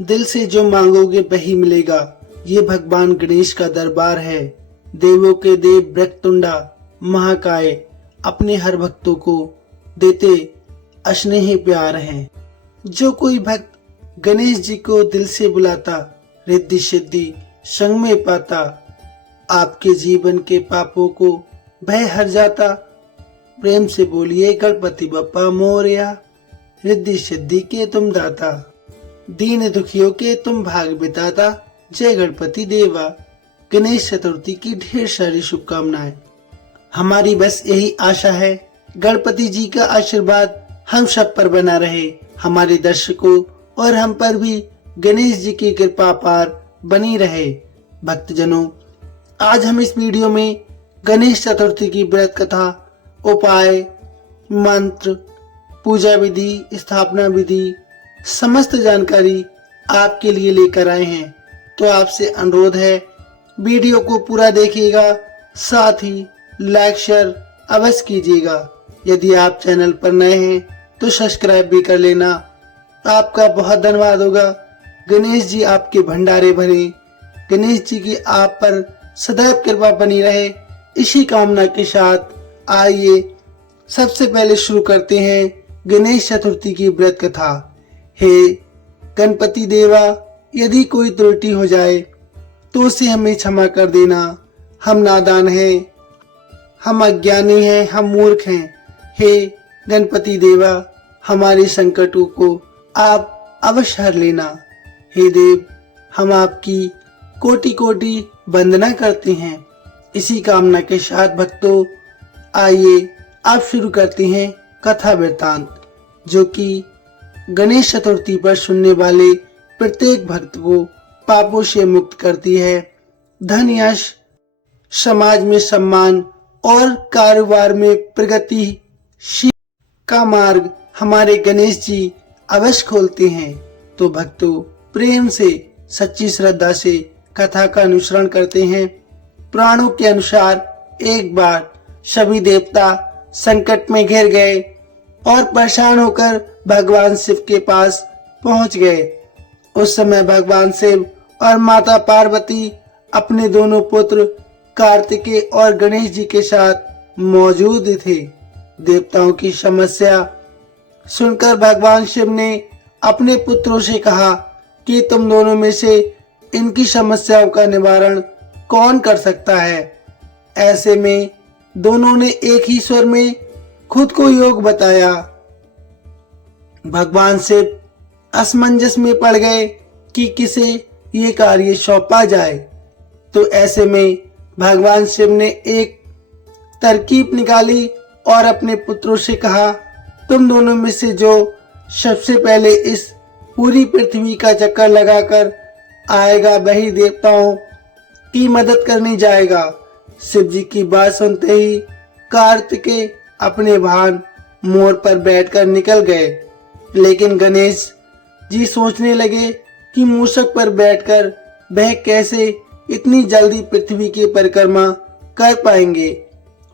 दिल से जो मांगोगे वही मिलेगा। ये भगवान गणेश का दरबार है। देवों के देव ब्रह्मतुंडा महाकाय अपने हर भक्तों को देते अशनेह प्यार हैं। जो कोई भक्त गणेश जी को दिल से बुलाता, रिद्धि सिद्धि संग में पाता। आपके जीवन के पापों को भय हर जाता। प्रेम से बोलिए गणपति बप्पा मोरया। रिद्धि सिद्धि के तुम दाता, दीन दुखियों के तुम भाग बिताता। जय गणपति देवा। गणेश चतुर्थी की ढेर सारी शुभकामनाएं। हमारी बस यही आशा है गणपति जी का आशीर्वाद हम सब पर बना रहे, हमारे दर्शकों और हम पर भी गणेश जी की कृपा पार बनी रहे। भक्तजनों, आज हम इस वीडियो में गणेश चतुर्थी की व्रत कथा, उपाय, मंत्र, पूजा विधि, स्थापना विधि, समस्त जानकारी आपके लिए लेकर आए हैं। तो आपसे अनुरोध है वीडियो को पूरा देखिएगा, साथ ही लाइक शेयर अवश्य कीजिएगा। यदि आप चैनल पर नए हैं तो सब्सक्राइब भी कर लेना। आपका बहुत धन्यवाद होगा। गणेश जी आपके भंडारे भरे, गणेश जी की आप पर सदैव कृपा बनी रहे, इसी कामना के साथ आइए सबसे पहले शुरू करते हैं गणेश चतुर्थी की व्रत कथा। हे गणपति देवा, यदि कोई त्रुटि हो जाए तो उसे हमें क्षमा कर देना। हम नादान हैं, हम अज्ञानी हैं, हम मूर्ख हैं। हे गणपति देवा, हमारे संकटों को आप अवश्य हर लेना। हे देव, हम आपकी कोटि कोटि वंदना करते हैं। इसी कामना के साथ भक्तों, आइए आप शुरू करते हैं कथा वृतांत, जो कि गणेश चतुर्थी पर सुनने वाले प्रत्येक भक्त को पापों से मुक्त करती है। धन यश, समाज में सम्मान और कारोबार में प्रगति का मार्ग हमारे गणेश जी अवश्य खोलते हैं। तो भक्तों, प्रेम से सच्ची श्रद्धा से कथा का अनुसरण करते हैं। पुराणों के अनुसार एक बार सभी देवता संकट में घिर गए और परेशान होकर भगवान शिव के पास पहुंच गए। उस समय भगवान शिव और माता पार्वती अपने दोनों पुत्र कार्तिकेय और गणेश जी के साथ मौजूद थे। देवताओं की समस्या सुनकर भगवान शिव ने अपने पुत्रों से कहा कि तुम दोनों में से इनकी समस्याओं का निवारण कौन कर सकता है। ऐसे में दोनों ने एक ही स्वर में खुद को योग बताया। भगवान शिव असमंजस में पड़ गए कि किसे ये कार्य सौंपा जाए। तो ऐसे में भगवान शिव ने एक तरकीब निकाली और अपने पुत्रों से कहा, तुम दोनों में से जो सबसे पहले इस पूरी पृथ्वी का चक्कर लगाकर आएगा वही देवताओं की मदद करने जाएगा। शिव जी की बात सुनते ही कार्तिकेय अपने वाहन मोर पर बैठकर निकल गए, लेकिन गणेश जी सोचने लगे कि मूषक पर बैठकर वह कैसे इतनी जल्दी पृथ्वी की परिक्रमा कर पाएंगे।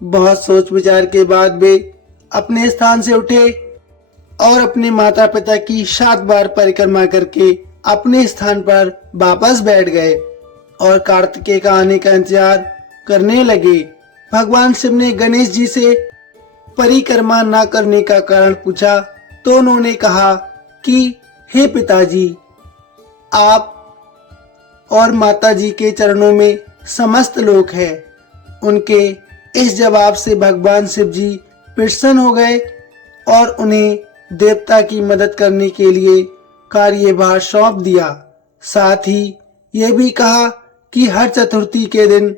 बहुत सोच विचार के बाद वे अपने स्थान से उठे और अपने माता पिता की 7 बार परिक्रमा करके अपने स्थान पर वापस बैठ गए और कार्तिकेय का आने का इंतजार करने लगे। भगवान शिव ने गणेश जी से परिक्रमा न करने का कारण पूछा तो उन्होंने कहा कि हे पिताजी, आप और माता जी के चरणों में समस्त लोक है। उनके इस जवाब से भगवान शिव जी प्रसन्न हो गए और उन्हें देवता की मदद करने के लिए कार्यभार सौंप दिया। साथ ही ये भी कहा कि हर चतुर्थी के दिन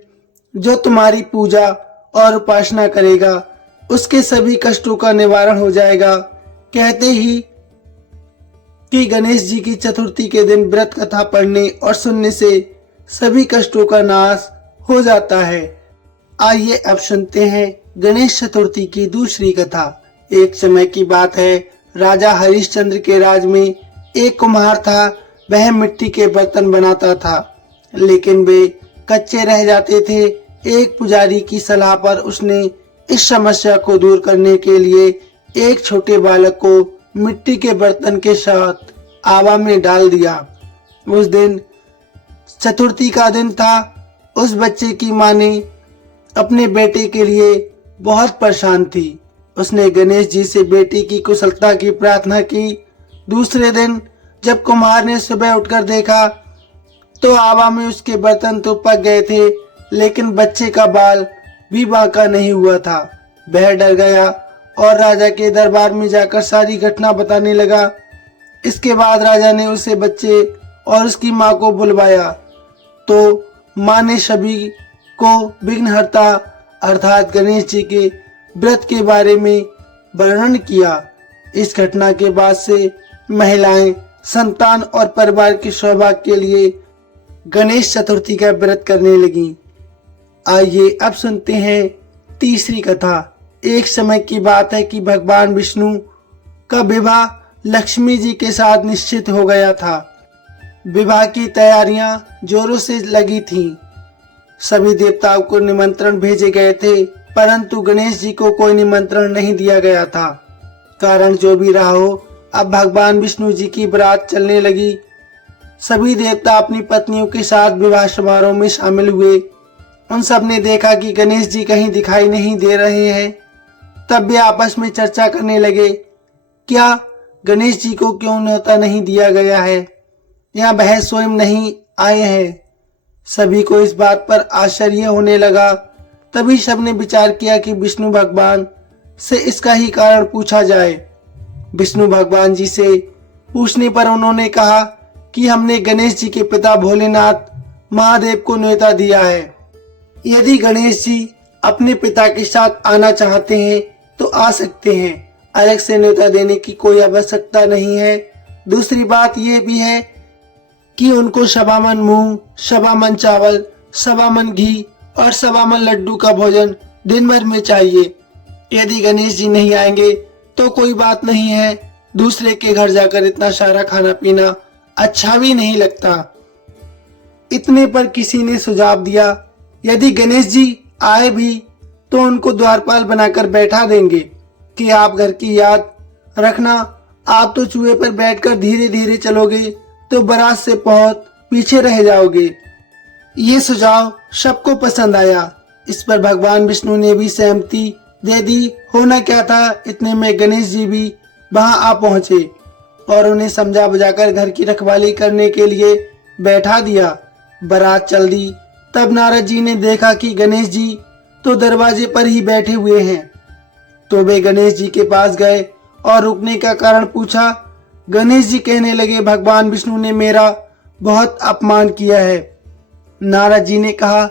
जो तुम्हारी पूजा और उपासना करेगा उसके सभी कष्टों का निवारण हो जाएगा। कहते ही कि गणेश जी की चतुर्थी के दिन व्रत कथा पढ़ने और सुनने से सभी कष्टों का नाश हो जाता है। आइए अब सुनते हैं गणेश चतुर्थी की दूसरी कथा। एक समय की बात है, राजा हरिश्चंद्र के राज में एक कुम्हार था। वह मिट्टी के बर्तन बनाता था, लेकिन वे कच्चे रह जाते थे। एक पुजारी की सलाह पर उसने इस समस्या को दूर करने के लिए एक छोटे बालक को मिट्टी के बर्तन के साथ आवा में डाल दिया उस दिन चतुर्थी का दिन था। उस बच्चे की माँ ने अपने बेटे के लिए बहुत परेशान थी। उसने गणेश जी से बेटे की कुशलता की प्रार्थना की। दूसरे दिन जब कुम्हार ने सुबह उठकर देखा तो हवा में उसके बर्तन तो पक गए थे, लेकिन बच्चे का बाल भी बांका नहीं हुआ था। वह डर गया और राजा के दरबार में जाकर सारी घटना बताने लगा। इसके बाद राजा ने उसे बच्चे और उसकी माँ को बुलवाया तो माँ ने सभी को विघ्नहर्ता अर्थात गणेश जी के व्रत के बारे में वर्णन किया। इस घटना के बाद से महिलाएं संतान और परिवार के सौभाग्य के लिए गणेश चतुर्थी का व्रत करने लगी। आइए अब सुनते हैं तीसरी कथा। एक समय की बात है कि भगवान विष्णु का विवाह लक्ष्मी जी के साथ निश्चित हो गया था। विवाह की तैयारियां जोरों से लगी थीं। सभी देवताओं को निमंत्रण भेजे गए थे, परंतु गणेश जी को कोई निमंत्रण नहीं दिया गया था। कारण जो भी रहा हो, अब भगवान विष्णु जी की बारात चलने लगी। सभी देवता अपनी पत्नियों के साथ विवाह समारोह में शामिल हुए। उन सब ने देखा कि गणेश जी कहीं दिखाई नहीं दे रहे हैं। तब वे आपस में चर्चा करने लगे, क्या गणेश जी को क्यों न्योता नहीं दिया गया है या वह स्वयं नहीं आए हैं। सभी को इस बात पर आश्चर्य होने लगा। तभी सबने विचार किया कि विष्णु भगवान से इसका ही कारण पूछा जाए। विष्णु भगवान जी से पूछने पर उन्होंने कहा कि हमने गणेश जी के पिता भोलेनाथ महादेव को न्योता दिया है। यदि गणेश जी अपने पिता के साथ आना चाहते हैं तो आ सकते हैं, अलग से न्योता देने की कोई आवश्यकता नहीं है। दूसरी बात यह भी है कि उनको सवामन मूंग, सवामन चावल, सवामन घी और सवामन लड्डू का भोजन दिन भर में चाहिए। यदि गणेश जी नहीं आएंगे तो कोई बात नहीं है, दूसरे के घर जाकर इतना सारा खाना पीना अच्छा भी नहीं लगता। इतने पर किसी ने सुझाव दिया, यदि गणेश जी आए भी तो उनको द्वारपाल बनाकर बैठा देंगे कि आप घर की याद रखना। आप तो चूहे पर बैठकर धीरे धीरे चलोगे तो बारात से बहुत पीछे रह जाओगे। ये सुझाव सबको पसंद आया। इस पर भगवान विष्णु ने भी सहमति दे दी। होना क्या था, इतने में गणेश जी भी वहां आ पहुंचे और उन्हें समझा बुझाकर घर की रखवाली करने के लिए बैठा दिया। बारात चल दी। तब नारद जी ने देखा कि गणेश जी तो दरवाजे पर ही बैठे हुए हैं, तो वे गणेश जी के पास गए और रुकने का कारण पूछा। गणेश जी कहने लगे, भगवान विष्णु ने मेरा बहुत अपमान किया है। नारद जी ने कहा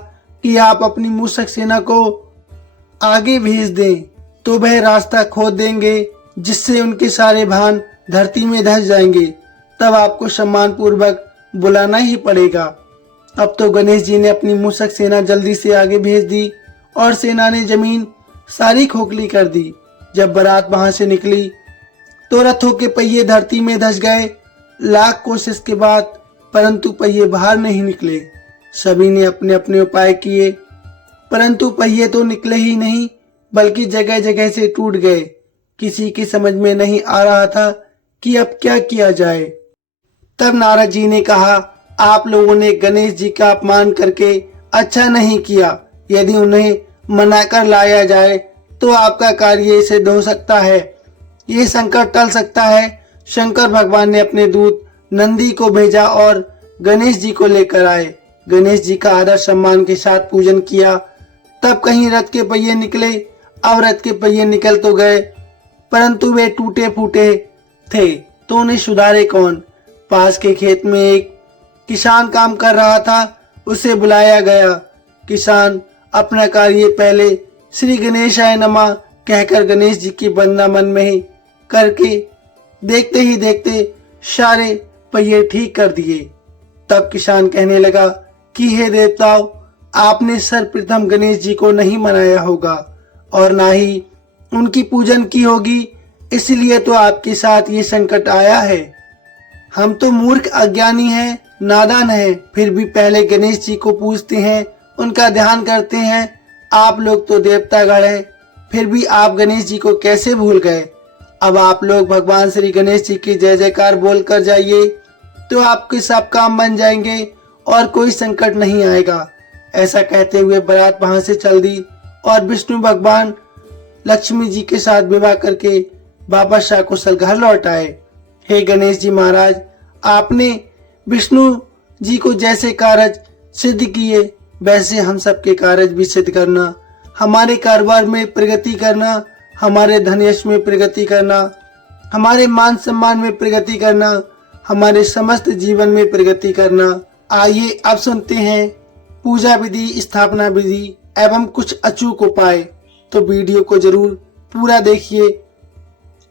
कि आप अपनी मूषक सेना को आगे भेज दें तो वह रास्ता खोद देंगे, जिससे उनके सारे भान धरती में धंस जाएंगे। तब आपको सम्मान पूर्वक बुलाना ही पड़ेगा। अब तो गणेश जी ने अपनी मूषक सेना जल्दी से आगे भेज दी और सेना ने जमीन सारी खोखली कर दी। जब बारात वहां से निकली तो रथों के पहिए धरती में धंस गए। लाख कोशिश के बाद परंतु पहिए बाहर नहीं निकले। सभी ने अपने अपने उपाय किए, परंतु पहिए तो निकले ही नहीं, बल्कि जगह जगह से टूट गए। किसी की समझ में नहीं आ रहा था कि अब क्या किया जाए। तब नारद जी ने कहा, आप लोगों ने गणेश जी का अपमान करके अच्छा नहीं किया। यदि उन्हें मनाकर लाया जाए तो आपका कार्य सिद्ध हो सकता है, ये संकट टल सकता है। शंकर भगवान ने अपने दूत नंदी को भेजा और गणेश जी को लेकर आए। गणेश जी का आदर सम्मान के साथ पूजन किया। तब कहीं रथ के पहिए निकले। अब रथ के पहिए निकल तो गए, परंतु वे टूटे फूटे थे, तो उन्हें सुधारे कौन। पास के खेत में एक किसान काम कर रहा था, उसे बुलाया गया। किसान अपना कार्य पहले श्री गणेशाय नमः कहकर गणेश जी की वंदना मन में ही करके देखते ही देखते सारे पहिए ठीक कर दिए। तब किसान कहने लगा कि हे देवताओं, आपने सर्वप्रथम गणेश जी को नहीं मनाया होगा और ना ही उनकी पूजन की होगी, इसलिए तो आपके साथ ये संकट आया है। हम तो मूर्ख अज्ञानी हैं, नादान हैं, फिर भी पहले गणेश जी को पूजते हैं, उनका ध्यान करते हैं। आप लोग तो देवतागण हैं, फिर भी आप गणेश जी को कैसे भूल गए। अब आप लोग भगवान श्री गणेश जी की जय जयकार बोल कर जाइए। तो आपके सब काम बन जाएंगे और कोई संकट नहीं आएगा। ऐसा कहते हुए बारात वहां से चल दी और विष्णु भगवान लक्ष्मी जी के साथ विवाह करके बाबा शाह कुशल घर लौट आए। हे गणेश जी महाराज, आपने विष्णु जी को जैसे कार्य सिद्ध किए वैसे हम सबके कार्य भी सिद्ध करना, हमारे कारोबार में प्रगति करना, हमारे धन यश में प्रगति करना, हमारे मान सम्मान में प्रगति करना, हमारे समस्त जीवन में प्रगति करना। आइए अब सुनते हैं पूजा विधि, स्थापना विधि एवं कुछ अचूक उपाय। तो वीडियो को जरूर पूरा देखिए।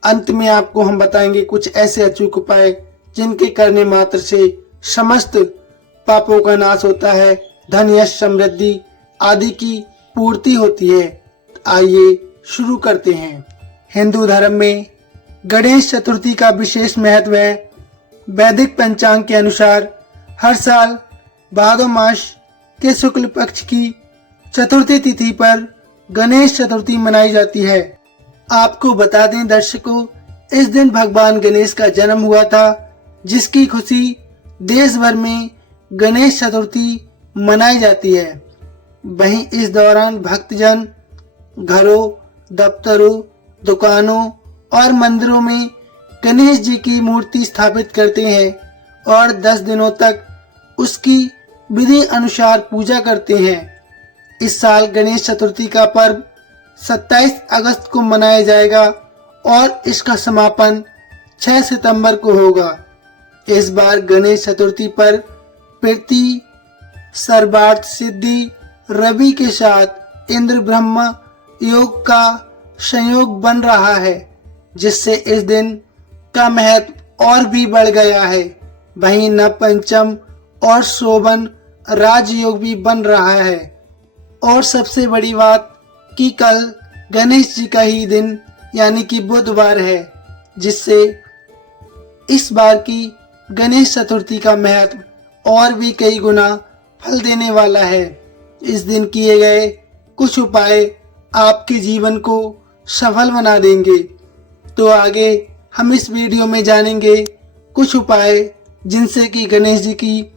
अंत में आपको हम बताएंगे कुछ ऐसे अचूक उपाय जिनके करने मात्र से समस्त पापों का नाश होता है, धन यश समृद्धि आदि की पूर्ति होती है। आइए शुरू करते हैं। हिंदू धर्म में गणेश चतुर्थी का विशेष महत्व है। वैदिक पंचांग के अनुसार हर साल भादो मास के शुक्ल पक्ष की चतुर्थी तिथि पर गणेश चतुर्थी मनाई जाती है। आपको बता दें दर्शकों, इस दिन भगवान गणेश का जन्म हुआ था, जिसकी खुशी देश भर में गणेश चतुर्थी मनाई जाती है। वहीं इस दौरान भक्तजन घरों, दफ्तरों, दुकानों और मंदिरों में गणेश जी की मूर्ति स्थापित करते हैं और 10 दिनों तक उसकी विधि अनुसार पूजा करते हैं। इस साल गणेश चतुर्थी का पर्व 27 अगस्त को मनाया जाएगा और इसका समापन 6 सितंबर को होगा। इस बार गणेश चतुर्थी पर प्रीति, सर्वार्थ सिद्धि, रवि के साथ इंद्र ब्रह्म योग का संयोग बन रहा है, जिससे इस दिन का महत्व और भी बढ़ गया है। वहीं नव पंचम और शोभन राजयोग भी बन रहा है। और सबसे बड़ी बात कि कल गणेश जी का ही दिन यानी कि बुधवार है, जिससे इस बार की गणेश चतुर्थी का महत्व और भी कई गुना फल देने वाला है। इस दिन किए गए कुछ उपाय आपके जीवन को सफल बना देंगे। तो आगे हम इस वीडियो में जानेंगे कुछ उपाय जिनसे कि गणेश जी की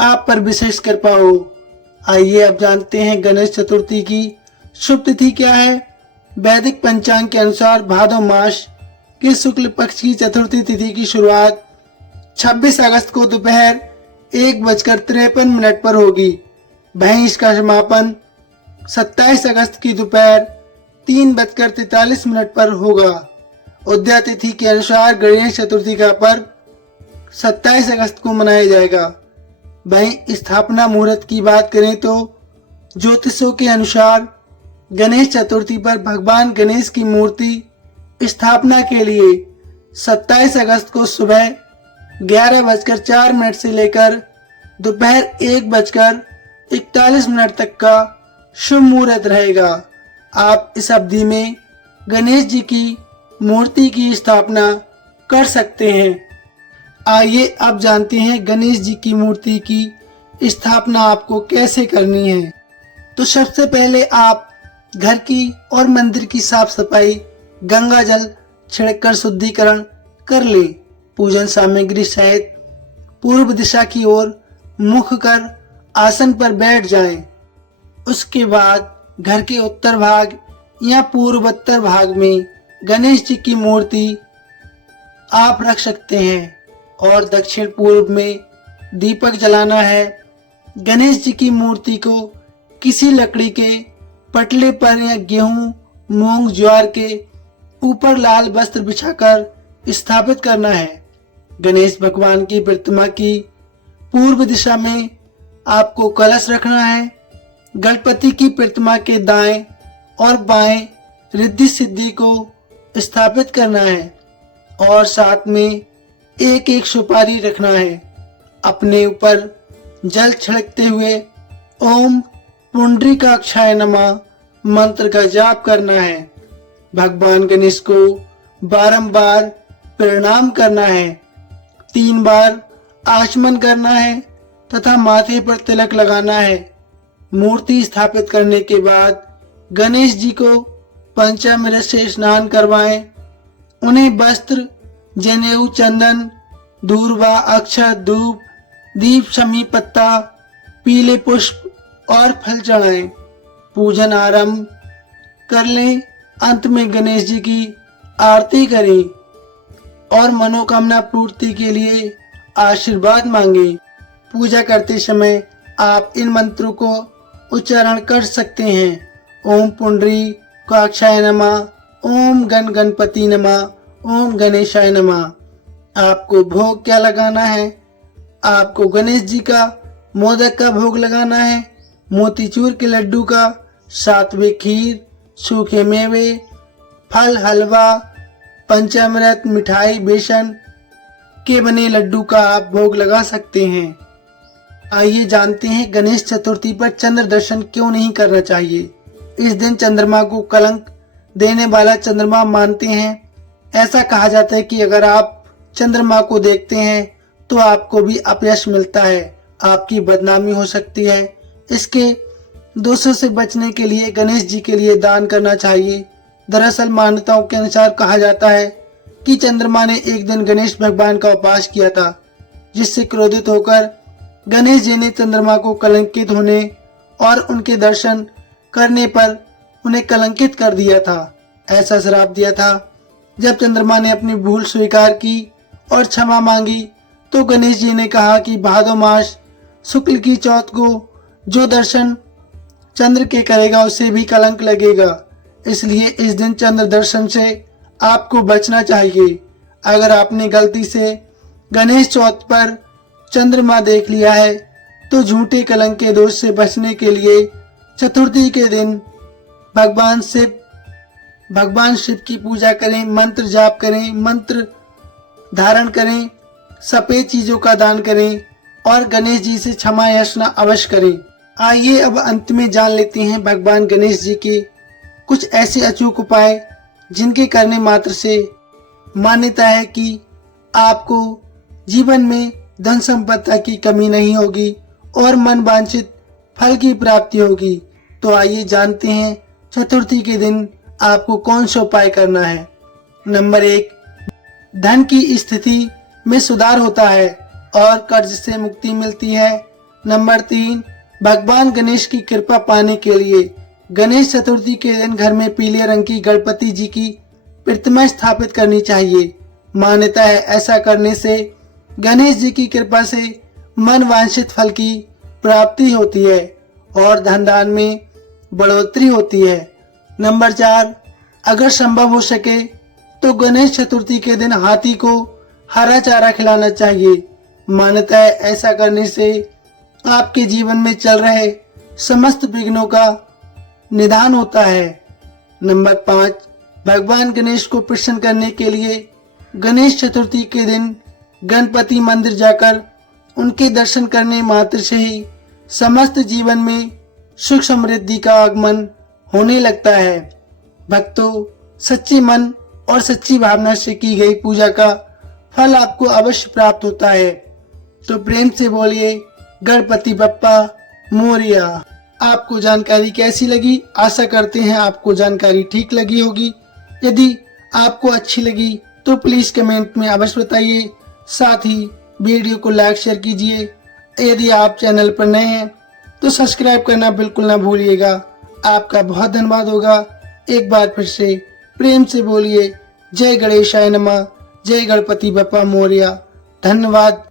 आप पर विशेष कृपा हो। आइए अब जानते हैं गणेश चतुर्थी की शुभ तिथि क्या है। वैदिक पंचांग के अनुसार भादो मास के शुक्ल पक्ष की चतुर्थी तिथि की शुरुआत 26 अगस्त को दोपहर 1:53 पर होगी। वहीं इसका समापन 27 अगस्त की दोपहर 3:43 पर होगा। उदया तिथि के अनुसार गणेश चतुर्थी का पर्व 27 अगस्त को मनाया जाएगा। वहीं स्थापना मुहूर्त की बात करें तो ज्योतिषों के अनुसार गणेश चतुर्थी पर भगवान गणेश की मूर्ति स्थापना के लिए 27 अगस्त को सुबह 11:04 से लेकर दोपहर 1:41 तक का शुभ मुहूर्त रहेगा। आप इस अवधि में गणेश जी की मूर्ति की स्थापना कर सकते हैं। आइए अब जानते हैं गणेश जी की मूर्ति की स्थापना आपको कैसे करनी है। तो सबसे पहले आप घर की और मंदिर की साफ सफाई गंगा जल छिड़ककर शुद्धिकरण कर लें। पूजन सामग्री सहित पूर्व दिशा की ओर मुख कर आसन पर बैठ जाएं। उसके बाद घर के उत्तर भाग या पूर्वोत्तर भाग में गणेश जी की मूर्ति आप रख सकते हैं और दक्षिण पूर्व में दीपक जलाना है। गणेश जी की मूर्ति को किसी लकड़ी के पटले पर या गेहूं, मूंग, ज्वार के ऊपर लाल वस्त्र बिछाकर स्थापित करना है। गणेश भगवान की प्रतिमा की पूर्व दिशा में आपको कलश रखना है। गणपति की प्रतिमा के दाएं और बाएं रिद्धि सिद्धि को स्थापित करना है और साथ में एक एक सुपारी रखना है। अपने ऊपर जल छिड़कते हुए ओम पुंडरीकाक्षाय नमः मंत्र का जाप करना है। भगवान गणेश को बारंबार प्रणाम करना है। 3 बार आचमन करना है तथा माथे पर तिलक लगाना है। मूर्ति स्थापित करने के बाद गणेश जी को पंचामृत से स्नान करवाएं। उन्हें वस्त्र, जनेऊ, चंदन दूर्वा, अक्षत, धूप, दीप, शमी पत्ता, पीले पुष्प और फल चढ़ाएं। पूजन आरंभ कर लें। अंत में गणेश जी की आरती करें और मनोकामना पूर्ति के लिए आशीर्वाद मांगे। पूजा करते समय आप इन मंत्रों को उच्चारण कर सकते हैं। ओम पुंडरी काक्षाय नमः, ओम गण गणपति नमः, ओम गणेशाय नमः। आपको भोग क्या लगाना है? आपको गणेश जी का मोदक का भोग लगाना है, मोतीचूर के लड्डू का, सात्विक खीर, सूखे मेवे, फल, हलवा, पंचामृत, मिठाई, बेसन के बने लड्डू का आप भोग लगा सकते हैं। आइए जानते हैं गणेश चतुर्थी पर चंद्र दर्शन क्यों नहीं करना चाहिए। इस दिन चंद्रमा को कलंक देने वाला चंद्रमा मानते हैं। ऐसा कहा जाता है कि अगर आप चंद्रमा को देखते हैं तो आपको भी अपयश मिलता है, आपकी बदनामी हो सकती है। इसके दोषों से बचने के लिए गणेश जी के लिए दान करना चाहिए। दरअसल मान्यताओं के अनुसार कहा जाता है कि चंद्रमा ने एक दिन गणेश भगवान का उपवास किया था, जिससे क्रोधित होकर गणेश जी ने चंद्रमा को कलंकित होने और उनके दर्शन करने पर उन्हें कलंकित कर दिया था। ऐसा श्राप दिया था। जब चंद्रमा ने अपनी भूल स्वीकार की और क्षमा मांगी तो गणेश जी ने कहा कि भादो मास शुक्ल की चौथ को जो दर्शन चंद्र के करेगा उसे भी कलंक लगेगा। इसलिए इस दिन चंद्र दर्शन से आपको बचना चाहिए। अगर आपने गलती से गणेश चौथ पर चंद्रमा देख लिया है तो झूठे कलंक के दोष से बचने के लिए चतुर्थी के दिन भगवान शिव की पूजा करें, मंत्र जाप करें, मंत्र धारण करें, सफेद चीजों का दान करें और गणेश जी से क्षमा याचना अवश्य करें। आइए अब अंत में जान लेते हैं भगवान गणेश जी के कुछ ऐसे अचूक उपाय जिनके करने मात्र से मान्यता है कि आपको जीवन में धन संपदा की कमी नहीं होगी और मन वांछित फल की प्राप्ति होगी। तो आइए जानते हैं चतुर्थी के दिन आपको कौन सा उपाय करना है। नंबर 1, धन की स्थिति में सुधार होता है और कर्ज से मुक्ति मिलती है। नंबर 3, भगवान गणेश की कृपा पाने के लिए गणेश चतुर्थी के दिन घर में पीले रंग की गणपति जी की प्रतिमा स्थापित करनी चाहिए। मान्यता है ऐसा करने से गणेश जी की कृपा से मन वांछित फल की प्राप्ति होती है और धन दान में बढ़ोतरी होती है। नंबर 4, अगर संभव हो सके तो गणेश चतुर्थी के दिन हाथी को हरा चारा खिलाना चाहिए। मान्यता है ऐसा करने से आपके जीवन में चल रहे समस्त विघ्नों का निदान होता है। नंबर 5, भगवान गणेश को प्रसन्न करने के लिए गणेश चतुर्थी के दिन गणपति मंदिर जाकर उनके दर्शन करने मात्र से ही समस्त जीवन में सुख समृद्धि का आगमन होने लगता है। भक्तों, सच्चे मन और सच्ची भावना से की गई पूजा का फल आपको अवश्य प्राप्त होता है। तो प्रेम से बोलिए गणपति बप्पा मोरिया। आपको जानकारी कैसी लगी? आशा करते हैं आपको जानकारी ठीक लगी होगी। यदि आपको अच्छी लगी तो प्लीज कमेंट में अवश्य बताइए। साथ ही वीडियो को लाइक शेयर कीजिए। यदि आप चैनल पर नए हैं तो सब्सक्राइब करना बिल्कुल ना भूलिएगा। आपका बहुत धन्यवाद होगा। एक बार फिर से प्रेम से बोलिए जय गणेशाय नमः, जय गणपति बप्पा मोरिया। धन्यवाद।